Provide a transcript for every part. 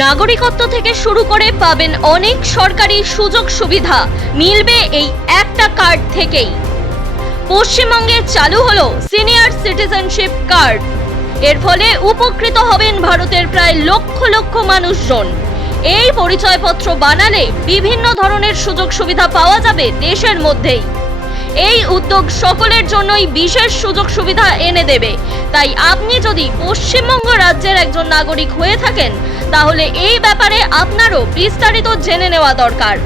নাগরিকত্ব থেকে শুরু করে পাবেন অনেক সরকারি সুযোগ সুবিধা। মিলবে এই একটা কার্ড থেকেই। পশ্চিমবঙ্গে চালু হলো সিনিয়র সিটিজেনশিপ কার্ড এর ফলে উপকৃত হবেন ভারতের প্রায় লক্ষ লক্ষ মানুষজন। এই পরিচয়পত্র বানালে বিভিন্ন ধরনের সুযোগ সুবিধা পাওয়া যাবে দেশের মধ্যেই। এই উদ্যোগ সকলের জন্যই বিশেষ সুযোগ সুবিধা এনে দেবে। তাই আপনি যদি পশ্চিমবঙ্গ রাজ্যের একজন নাগরিক হয়ে থাকেন তাহলে এই ব্যাপারে আপনারও বিস্তারিত জেনে নেওয়া দরকার।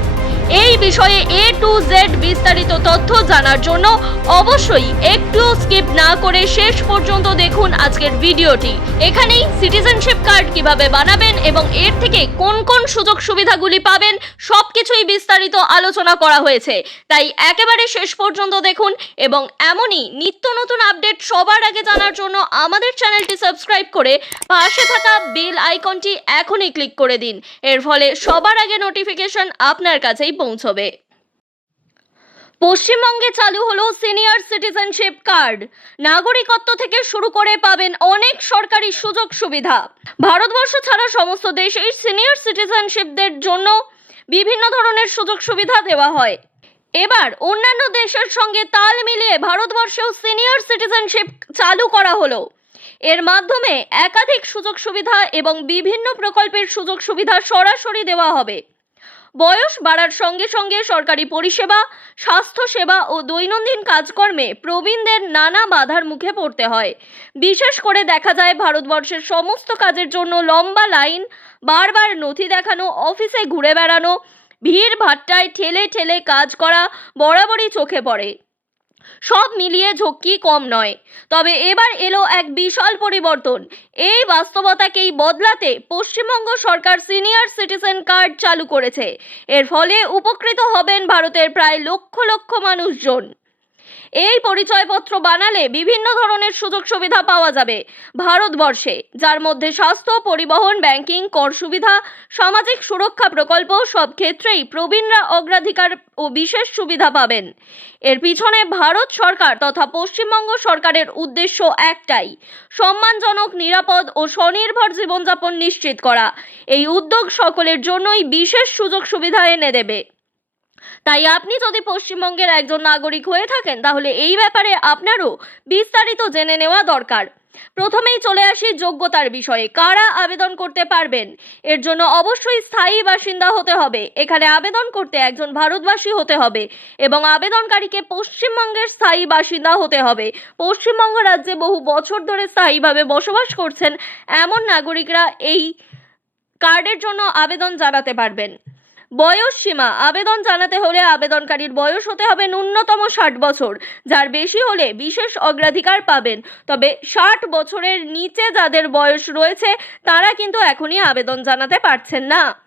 এই বিষয়ে এ টু জেড বিস্তারিত তথ্য জানার জন্য অবশ্যই একটু স্কিপ না করে শেষ পর্যন্ত দেখুন আজকের ভিডিওটি। এখানেই সিটিজেনশিপ কার্ড কীভাবে বানাবেন এবং এর থেকে কোন কোন সুযোগ সুবিধাগুলি পাবেন সব কিছুই বিস্তারিত আলোচনা করা হয়েছে। তাই একেবারে শেষ পর্যন্ত দেখুন এবং এমনই নিত্য নতুন আপডেট সবার আগে জানার জন্য আমাদের চ্যানেলটি সাবস্ক্রাইব করে পাশে থাকা বেল আইকনটি এখনই ক্লিক করে দিন। এর ফলে সবার আগে নোটিফিকেশন আপনার কাছেই পৌঁছবে। পশ্চিমবঙ্গে চালু হলো সিনিয়র সিটিজেনশিপ কার্ড নাগরিকত্ব থেকে শুরু করে পাবেন অনেক সরকারি সুযোগ সুবিধা। ভারতবর্ষ ছাড়া সমস্ত দেশেই সিনিয়র সিটিজেনশিপদের জন্য বিভিন্ন ধরনের সুযোগ সুবিধা দেওয়া হয়। এবার অন্যান্য দেশের সঙ্গে তাল মিলিয়ে ভারতবর্ষেও সিনিয়র সিটিজেনশিপ চালু করা হলো। এর মাধ্যমে একাধিক সুযোগ সুবিধা এবং বিভিন্ন প্রকল্পের সুযোগ সুবিধা সরাসরি দেওয়া হবে। বয়স বাড়ার সঙ্গে সঙ্গে সরকারি পরিষেবা স্বাস্থ্যসেবা ও দৈনন্দিন কাজকর্মে প্রবীণদের নানা বাধার মুখে পড়তে হয়। বিশেষ করে দেখা যায় ভারতবর্ষের সমস্ত কাজের জন্য লম্বা লাইন, বারবার নথি দেখানো, অফিসে ঘুরে বেড়ানো, ভিড় ভাট্টায় ঠেলে ঠেলে কাজ করা বরাবরই চোখে পড়ে। সব মিলিয়ে ঝক্কি কম নয়। তবে এবার এলো এক বিশাল পরিবর্তন। এই বাস্তবতাকেই বদলাতে পশ্চিমবঙ্গ সরকার সিনিয়র সিটিজেন কার্ড চালু করেছে। এর ফলে উপকৃত হবেন ভারতের প্রায় লক্ষ লক্ষ মানুষজন। এই পরিচয়পত্র বানালে বিভিন্ন ধরনের সুযোগ সুবিধা পাওয়া যাবে ভারতবর্ষে, যার মধ্যে স্বাস্থ্য, পরিবহন, ব্যাংকিং, কর সুবিধা, সামাজিক সুরক্ষা প্রকল্প সব ক্ষেত্রেই প্রবীণরা অগ্রাধিকার ও বিশেষ সুবিধা পাবেন। এর পিছনে ভারত সরকার তথা পশ্চিমবঙ্গ সরকারের উদ্দেশ্য একটাই, সম্মানজনক, নিরাপদ ও স্বনির্ভর জীবনযাপন নিশ্চিত করা। এই উদ্যোগ সকলের জন্যই বিশেষ সুযোগ সুবিধা এনে দেবে। তাই আপনি যদি পশ্চিমবঙ্গের একজন নাগরিক হয়ে থাকেন, তাহলে এই ব্যাপারে আপনারও বিস্তারিত জেনে নেওয়া দরকার। প্রথমেই চলে আসি যোগ্যতার বিষয়ে। কারা আবেদন করতে পারবেন? এর জন্য অবশ্যই স্থায়ী বাসিন্দা হতে হবে। এখানে আবেদন করতে একজন ভারতবাসী হতে হবে এবং আবেদনকারীকে পশ্চিমবঙ্গের স্থায়ী বাসিন্দা হতে হবে। পশ্চিমবঙ্গ রাজ্যে বহু বছর ধরে স্থায়ীভাবে বসবাস করছেন এমন নাগরিকরা এই কার্ডের জন্য আবেদন জানাতে পারবেন। বয়স সীমা। আবেদন জানাতে হলে আবেদনকারীর বয়স হতে হবে ন্যূনতম ষাট বছর। যার বেশি হলে বিশেষ অগ্রাধিকার পাবেন। তবে ষাট বছরের নিচে যাদের বয়স রয়েছে, তারা কিন্তু এখনই আবেদন জানাতে পারছেন না।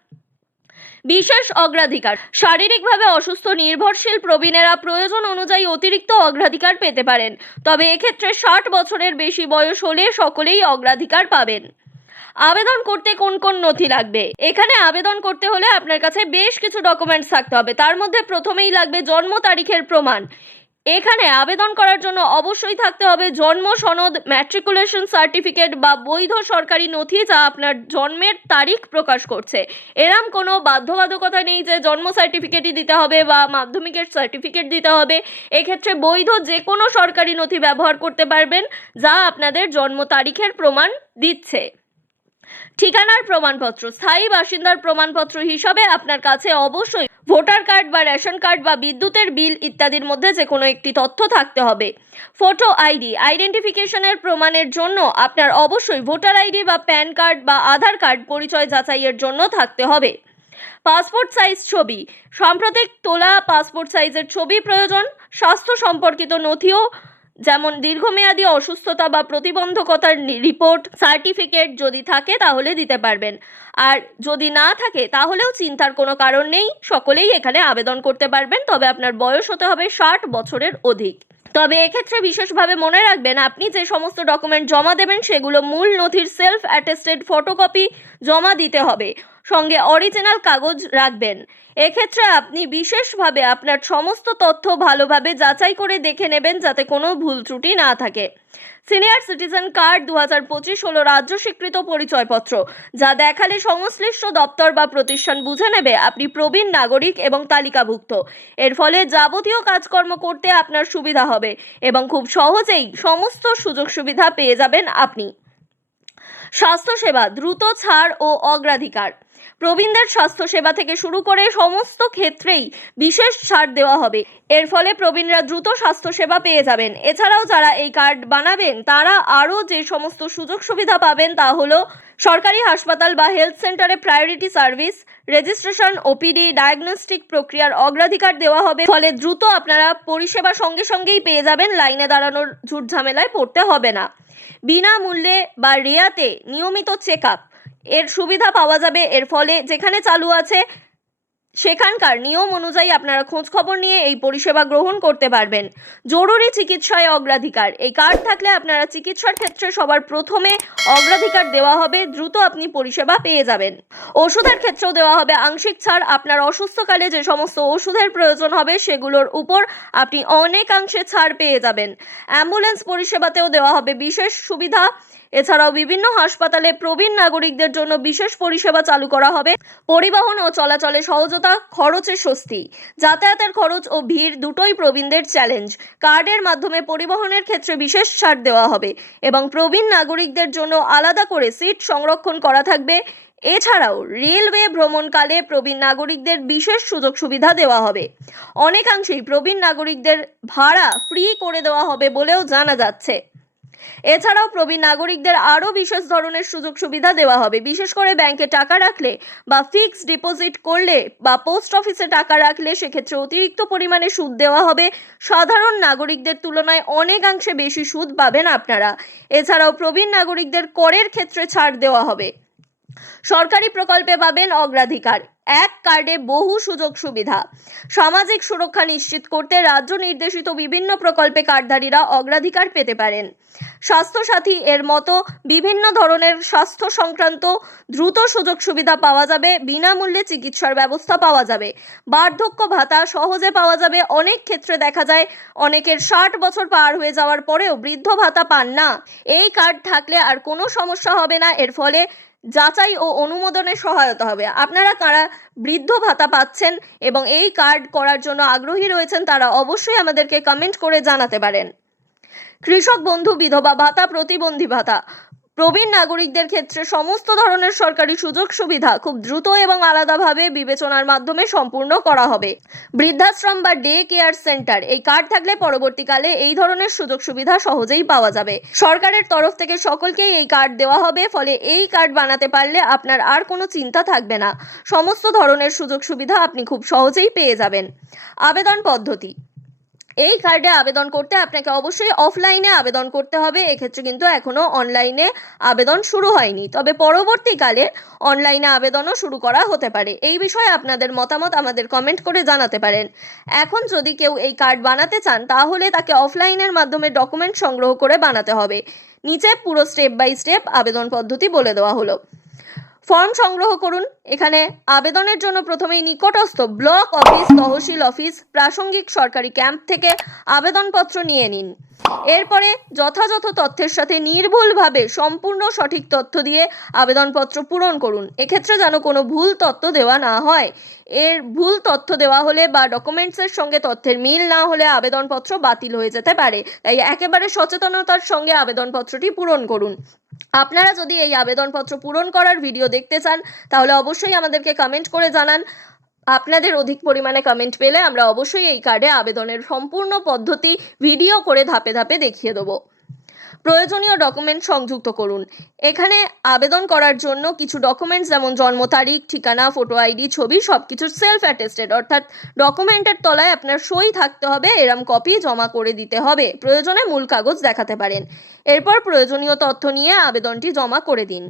বিশেষ অগ্রাধিকার। শারীরিকভাবে অসুস্থ, নির্ভরশীল প্রবীণেরা প্রয়োজন অনুযায়ী অতিরিক্ত অগ্রাধিকার পেতে পারেন। তবে এক্ষেত্রে ষাট বছরের বেশি বয়স হলে সকলেই অগ্রাধিকার পাবেন। আবেদন করতে কোন কোন নথি লাগবে? এখানে আবেদন করতে হলে আপনার কাছে বেশ কিছু ডকুমেন্টস থাকতে হবে। তার মধ্যে প্রথমেই লাগবে জন্ম তারিখের প্রমাণ। এখানে আবেদন করার জন্য অবশ্যই থাকতে হবে জন্ম সনদ ম্যাট্রিকুলেশন সার্টিফিকেট বা বৈধ সরকারি নথি যা আপনার জন্মের তারিখ প্রকাশ করছে। এরম কোনো বাধ্যবাধকতা নেই যে জন্ম সার্টিফিকেটই দিতে হবে বা মাধ্যমিকের সার্টিফিকেট দিতে হবে। এক্ষেত্রে বৈধ যে কোনো সরকারি নথি ব্যবহার করতে পারবেন যা আপনাদের জন্ম তারিখের প্রমাণ দিচ্ছে। ঠিকানার প্রমাণপত্র, স্থায়ী বাসিন্দার প্রমাণপত্র হিসাবে আপনার কাছে অবশ্যই ভোটার কার্ড বা রেশন কার্ড বা বিদ্যুতের বিল ইত্যাদির মধ্যে যে কোনো একটি তথ্য থাকতে হবে। ফটো আইডি, আইডেন্টিফিকেশনের প্রমাণের জন্য আপনার অবশ্যই ভোটার আইডি বা প্যান কার্ড বা আধার কার্ড পরিচয় যাচাইয়ের জন্য থাকতে হবে। পাসপোর্ট সাইজ ছবি, সাম্প্রতিক তোলা পাসপোর্ট সাইজের ছবি প্রয়োজন, স্বাস্থ্য সম্পর্কিত নথিও যেমন দীর্ঘমেয়াদী অসুস্থতা বা প্রতিবন্ধকতার রিপোর্ট সার্টিফিকেট যদি থাকে তাহলে দিতে পারবেন। আর যদি না থাকে তাহলেও চিন্তার কোনো কারণ নেই, সকলেই এখানে আবেদন করতে পারবেন, তবে আপনার বয়স হতে হবে ষাট বছরের অধিক। তবে এক্ষেত্রে বিশেষভাবে মনে রাখবেন, আপনি যে সমস্ত ডকুমেন্ট জমা দেবেন সেগুলো মূল নথির সেলফ অ্যাটেস্টেড ফটোকপি জমা দিতে হবে। সঙ্গে অরিজিনাল কাগজ রাখবেন। এক্ষেত্রে আপনি বিশেষভাবে আপনার সমস্ত তথ্য ভালোভাবে যাচাই করে দেখে নেবেন যাতে কোনো ভুল ত্রুটি না থাকে। সিনিয়র সিটিজেন কার্ড দু হাজার পঁচিশ হলো রাজ্য স্বীকৃত পরিচয়পত্র, যা দেখালে সংশ্লিষ্ট দপ্তর বা প্রতিষ্ঠান বুঝে নেবে আপনি প্রবীণ নাগরিক এবং তালিকাভুক্ত। এর ফলে যাবতীয় কাজকর্ম করতে আপনার সুবিধা হবে এবং খুব সহজেই সমস্ত সুযোগ সুবিধা পেয়ে যাবেন আপনি। স্বাস্থ্যসেবা, দ্রুত ছাড় ও অগ্রাধিকার। প্রবীণদের স্বাস্থ্যসেবা থেকে শুরু করে সমস্ত ক্ষেত্রেই বিশেষ ছাড় দেওয়া হবে। এর ফলে প্রবীণরা দ্রুত স্বাস্থ্যসেবা পেয়ে যাবেন। এছাড়াও যারা এই কার্ড বানাবেন, তারা আরও যে সমস্ত সুযোগ সুবিধা পাবেন তা হলো সরকারি হাসপাতাল বা হেলথ সেন্টারে priority service, registration, OPD, diagnostic প্রক্রিয়ার অগ্রাধিকার দেওয়া হবে। ফলে দ্রুত আপনারা পরিষেবা সঙ্গে সঙ্গেই পেয়ে যাবেন, লাইনে দাঁড়ানোর ঝুট ঝামেলায় পড়তে হবে না। বিনামূল্যে বা রেয়াতে নিয়মিত চেক আপ এর সুবিধা পাওয়া যাবে। এর ফলে যেখানে চালু আছে, সেখানকার নিয়ম অনুযায়ী আপনারা খোঁজ খবর নিয়ে এই পরিষেবা গ্রহণ করতে পারবেন। জরুরি চিকিৎসায় অগ্রাধিকার। এই কার্ড থাকলে আপনারা চিকিৎসার ক্ষেত্রে সবার প্রথমে অগ্রাধিকার দেওয়া হবে, দ্রুত আপনি পরিষেবা পেয়ে যাবেন। ওষুধের ক্ষেত্রেও দেওয়া হবে আংশিক ছাড়। আপনার অসুস্থকালে যে সমস্ত ওষুধের প্রয়োজন হবে, সেগুলোর উপর আপনি অনেকাংশে ছাড় পেয়ে যাবেন। অ্যাম্বুলেন্স পরিষেবাতেও দেওয়া হবে বিশেষ সুবিধা। এছাড়াও বিভিন্ন হাসপাতালে প্রবীণ নাগরিকদের জন্য বিশেষ পরিষেবা চালু করা হবে। পরিবহন ও চলাচলে সহজতা খরচে স্বস্তি, যাতায়াতের খরচ ও ভিড় দুটোই প্রবীণদের চ্যালেঞ্জ কার্ডের মাধ্যমে পরিবহনের ক্ষেত্রে বিশেষ ছাড় দেওয়া হবে এবং প্রবীণ নাগরিকদের জন্য আলাদা করে সিট সংরক্ষণ করা থাকবে। এছাড়াও রেলওয়ে ভ্রমণকালে প্রবীণ নাগরিকদের বিশেষ সুযোগ সুবিধা দেওয়া হবে। অনেকাংশেই প্রবীণ নাগরিকদের ভাড়া ফ্রি করে দেওয়া হবে বলেও জানা যাচ্ছে। এছাড়াও প্রবীণ নাগরিকদের আরও বিশেষ ধরনের সুযোগ সুবিধা দেওয়া হবে। বিশেষ করে ব্যাংকে টাকা রাখলে বা ফিক্সড ডিপোজিট করলে বা পোস্ট অফিসে টাকা রাখলে সেক্ষেত্রে অতিরিক্ত পরিমাণে সুদ দেওয়া হবে। সাধারণ নাগরিকদের তুলনায় অনেকাংশে বেশি সুদ পাবেন আপনারা। এছাড়াও প্রবীণ নাগরিকদের করের ক্ষেত্রে ছাড় দেওয়া হবে। সরকারি প্রকল্পে পাবেন অগ্রাধিকার, এক কার্ডে বহু সুযোগ সুবিধা। সামাজিক সুরক্ষা নিশ্চিত করতে রাজ্য নির্দেশিত বিভিন্ন প্রকল্পে কার্ডধারীরা অগ্রাধিকার পেতে পারেন। স্বাস্থ্যসাথী এর মতো বিভিন্ন ধরনের স্বাস্থ্য সংক্রান্ত দ্রুত সুযোগ সুবিধা পাওয়া যাবে, বিনামূল্যে চিকিৎসার ব্যবস্থা পাওয়া যাবে। বার্ধক্য ভাতা সহজে পাওয়া যাবে। অনেক ক্ষেত্রে দেখা যায় অনেকের ষাট বছর পার হয়ে যাওয়ার পরেও বৃদ্ধ ভাতা পান না। এই কার্ড থাকলে আর কোনো সমস্যা হবে না। এর ফলে যাচাই ও অনুমোদনের সহায়তা হবে। আপনারা কারা বৃদ্ধ ভাতা পাচ্ছেন এবং এই কার্ড করার জন্য আগ্রহী রয়েছেন, তারা অবশ্যই আমাদেরকে কমেন্ট করে জানাতে পারেন। কৃষক বন্ধু, বিধবা ভাতা, প্রতিবন্ধী ভাতা। প্রবীণ নাগরিকদের ক্ষেত্রে সমস্ত ধরনের সরকারি সুযোগ সুবিধা খুব দ্রুত এবং আলাদাভাবে বিবেচনার মাধ্যমে সম্পূর্ণ করা হবে। বৃদ্ধাশ্রম বা ডে কেয়ার সেন্টার, এই কার্ড থাকলে পরবর্তীকালে এই ধরনের সুযোগ সুবিধা সহজেই পাওয়া যাবে। সরকারের তরফ থেকে সকলকেই এই কার্ড দেওয়া হবে, ফলে এই কার্ড বানাতে পারলে আপনার আর কোনো চিন্তা থাকবে না। সমস্ত ধরনের সুযোগ সুবিধা আপনি খুব সহজেই পেয়ে যাবেন। আবেদন পদ্ধতি। এই কার্ডে আবেদন করতে আপনাকে অবশ্যই অফলাইনে আবেদন করতে হবে। এক্ষেত্রে কিন্তু এখনও অনলাইনে আবেদন শুরু হয়নি। তবে পরবর্তীকালে অনলাইনে আবেদনও শুরু করা হতে পারে। এই বিষয়ে আপনাদের মতামত আমাদের কমেন্ট করে জানাতে পারেন। এখন যদি কেউ এই কার্ড বানাতে চান, তাহলে তাকে অফলাইনের মাধ্যমে ডকুমেন্ট সংগ্রহ করে বানাতে হবে। নিচে পুরো স্টেপ বাই স্টেপ আবেদন পদ্ধতি বলে দেওয়া হলো। ফর্ম সংগ্রহ করুন। এখানে আবেদনের জন্য প্রথমেই নিকটস্থ ব্লক অফিস, তহসিল অফিস, প্রাসঙ্গিক সরকারি ক্যাম্প থেকে আবেদনপত্র নিয়ে নিন। এরপরে যথাযথ তথ্যের সাথে নির্ভুলভাবে সম্পূর্ণ সঠিক তথ্য দিয়ে আবেদনপত্র পূরণ করুন। এক্ষেত্রে যেন কোনো ভুল তথ্য দেওয়া না হয়। এর ভুল তথ্য দেওয়া হলে বা ডকুমেন্টসের সঙ্গে তথ্যের মিল না হলে আবেদনপত্র বাতিল হয়ে যেতে পারে। তাই একেবারে সচেতনতার সঙ্গে আবেদনপত্রটি পূরণ করুন। আপনারা যদি এই আবেদনপত্র পূরণ করার ভিডিও দেখতে চান, তাহলে অবশ্যই আমাদেরকে কমেন্ট করে জানান। আপনাদের অধিক পরিমাণে কমেন্ট পেলে আমরা অবশ্যই এই কার্ডে আবেদনের সম্পূর্ণ পদ্ধতি ভিডিও করে ধাপে ধাপে দেখিয়ে দেবো। প্রয়োজনীয় ডকুমেন্ট সংযুক্ত করুন। এখানে আবেদন করার জন্য কিছু ডকুমেন্টস যেমন জন্ম তারিখ, ঠিকানা ফটো আইডি ছবি সব কিছু সেলফ অ্যাটেস্টেড অর্থাৎ ডকুমেন্টের তলায় আপনার সই থাকতে হবে, এরম কপি জমা করে দিতে হবে। প্রয়োজনে মূল কাগজ দেখাতে পারেন। এরপর প্রয়োজনীয় তথ্য নিয়ে আবেদনটি জমা করে দিন।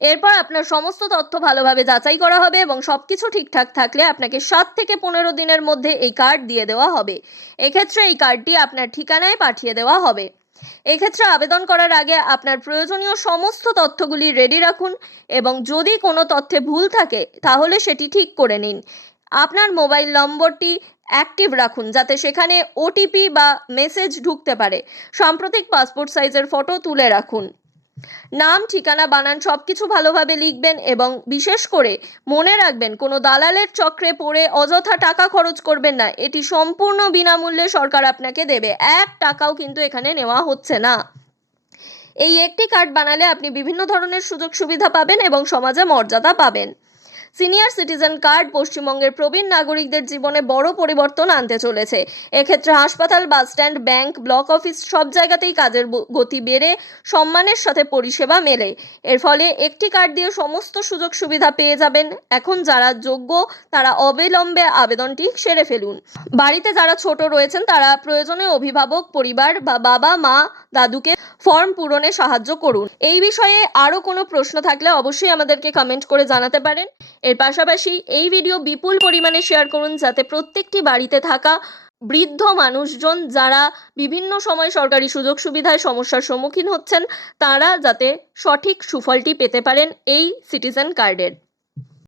এরপর আপনার সমস্ত তথ্য ভালোভাবে যাচাই করা হবে এবং সবকিছু ঠিকঠাক থাকলে আপনাকে সাত থেকে পনেরো দিনের মধ্যে এই কার্ড দিয়ে দেওয়া হবে। এক্ষেত্রে এই কার্ডটি আপনার ঠিকানায় পাঠিয়ে দেওয়া হবে। এক্ষেত্রে আবেদন করার আগে আপনার প্রয়োজনীয় সমস্ত তথ্যগুলি রেডি রাখুন এবং যদি কোনো তথ্যে ভুল থাকে, তাহলে সেটি ঠিক করে নিন। আপনার মোবাইল নম্বরটি অ্যাক্টিভ রাখুন যাতে সেখানে ওটিপি বা মেসেজ ঢুকতে পারে। সাম্প্রতিক পাসপোর্ট সাইজের ফটো তুলে রাখুন। নাম, ঠিকানা বানান সব কিছু ভালোভাবে লিখবেন এবং বিশেষ করে মনে রাখবেন, কোনো দালালের চক্রে পড়ে অযথা টাকা খরচ করবেন না। এটি সম্পূর্ণ বিনামূল্যে সরকার আপনাকে দেবে। এক টাকাও কিন্তু এখানে নেওয়া হচ্ছে না। এই একটি কার্ড বানালে আপনি বিভিন্ন ধরনের সুযোগ সুবিধা পাবেন এবং সমাজে মর্যাদা পাবেন। সিনিয়র সিটিজেন কার্ড পশ্চিমবঙ্গের প্রবীণ নাগরিকদের জীবনে বড় পরিবর্তন আনতে চলেছে। এক্ষেত্রে হাসপাতাল বাসস্ট্যান্ড ব্যাংক, ব্লক অফিস সব জায়গাতেই কাজের গতি বেড়ে সম্মানের সাথে পরিষেবা মেলে। এর ফলে একটি কার্ড দিয়ে সমস্ত সুযোগ সুবিধা পেয়ে যাবেন। এখন যারা যোগ্য, তারা অবিলম্বে আবেদনটি সেরে ফেলুন। বাড়িতে যারা ছোট রয়েছেন, তারা প্রয়োজনে অভিভাবক, পরিবার বা বাবা, মা, দাদুকে ফর্ম পূরণে সাহায্য করুন। এই বিষয়ে আরও কোনো প্রশ্ন থাকলে অবশ্যই আমাদেরকে কমেন্ট করে জানাতে পারেন। এর পাশাপাশি এই ভিডিও বিপুল পরিমাণে শেয়ার করুন যাতে প্রত্যেকটি বাড়িতে থাকা বৃদ্ধ মানুষজন যারা বিভিন্ন সময় সরকারি সুযোগ সুবিধায় সমস্যার সম্মুখীন হচ্ছেন, তারা যাতে সঠিক সুফলটি পেতে পারেন এই সিটিজেন কার্ডের